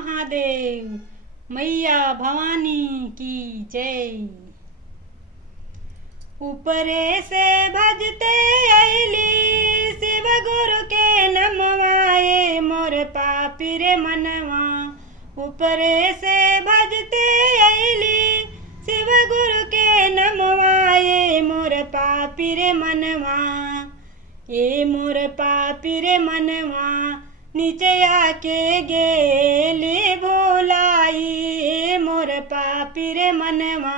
महादेव। मैया भवानी की जय। ऊपरे से भजते अली शिव गुरु के नमवाए मोर पापी रे मनवा। ऊपरे से भजते अली शिव गुरु के नमवाए मोर पापी रे मनवा। ये मोर पापी रे मनवा नीचे आके गेली भोलाई। मोर पापी रे मनवा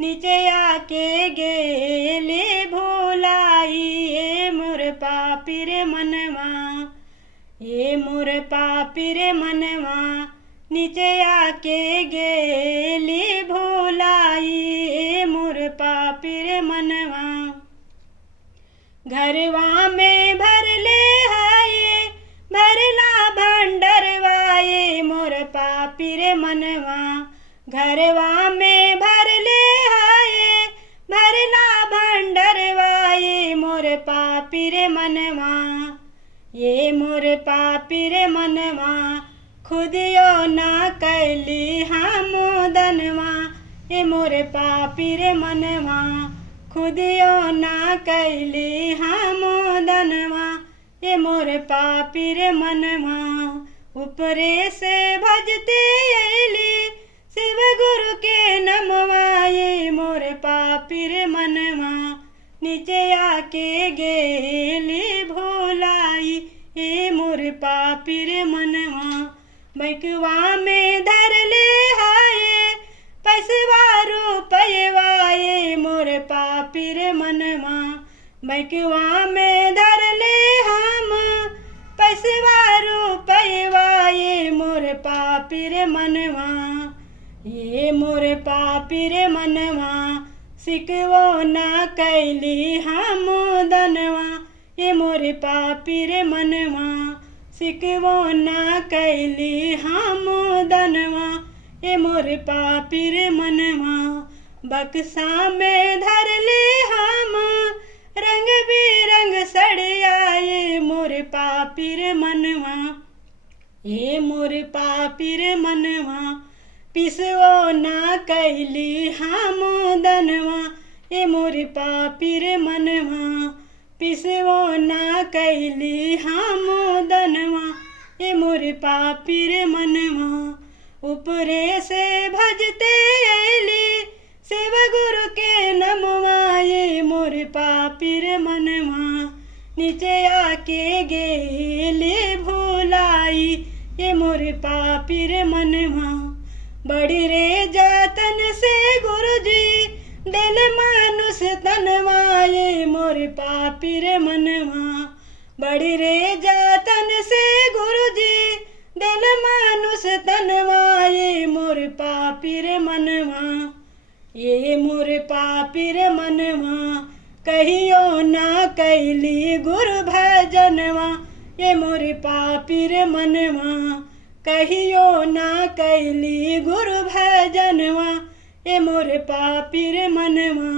नीचे आके गेली भोलाई। मोर पापी रे मनवा ये मोर पापी रे मनवा नीचे आके गेली भोलाई। मोर पापी रे मनवा घरवा में भर ले हाये भरला भंडरवाए मोर पापी रे मनवा। घरवा में भर ले हाये भरला भंडरवाए मोर पापी रे मनवा। ये मोर पापी रे मनवा खुदियो ना कैली हमोदनवा। ये मोर पापी रे मनवा खुदियो ना कैली हमोदनवा। ये मोर पापी रे मनवा ऊपरे से भजते अली शिव गुरु के नमवाए मोर पापी रे मनवा नीचे आके गेली भोलाई। ये मोर पापी रे मनवा बैकवा में धर ले हाये पैसवा रुपयवाए मोर पापी रे मनवा। बैकवा में धर ले हम पैसवा रुपयवाए मोर पापी रे मनवा। ये मोर पापी रे मनवा सिकवो ना कैली हमोदनवा। ये मोर पापी रे मनवा सिकवो ना कैली हमोदनवा। ये मोर पापी रे मनवा बक्सा में धर ले हम रंग बिरंग सड़ियाए मोर पापी रे मनवा। ये मोर पापी रे मनवा पिसवो ना कैली हमोदनवा। ये मोर पापी रे मनवा पिसवो ना कैली हमोदनवा। ये मोर पापी रे मनवा ऊपरे से भजते अली शिव गुरु के नमवाए मोर पापी रे मनवा नीचे आके गेली भोलाई। ये मोर पापी रे मनवा बड़ी रे जातन से गुरु जी दिल मानुष तनवाए मोर पापी रे मनवा। बड़ी रे जातन से गुरु जी दिल मानुष तनवाए मोर पापी रे मनवा। ये मोर पापी रे मनवा कहियो ना कैली गुरु भजनवा। ये मोर पापी रे मनवा कहियो ना कैली गुरु भजनवा। ये मोर पापी रे मनवा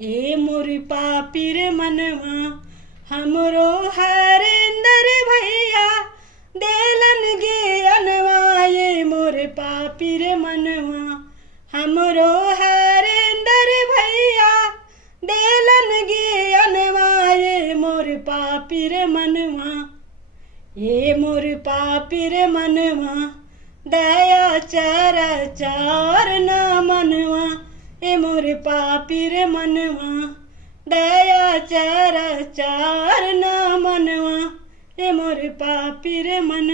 ये मोर पापी रे मनवा हमरो हरेंद्र भैया देलन ज्ञानवा। ये मोर पापी रे मनवा हमरो हरेंद्र भैया देलन ज्ञानवा। ये मोर पापी रे मनवा ये मोर पापी रे मनवा दया चर ना मनवा। ये मोर पापी रे मनवा दया चर ना मनवा। ये मोर पापी रे मनवा।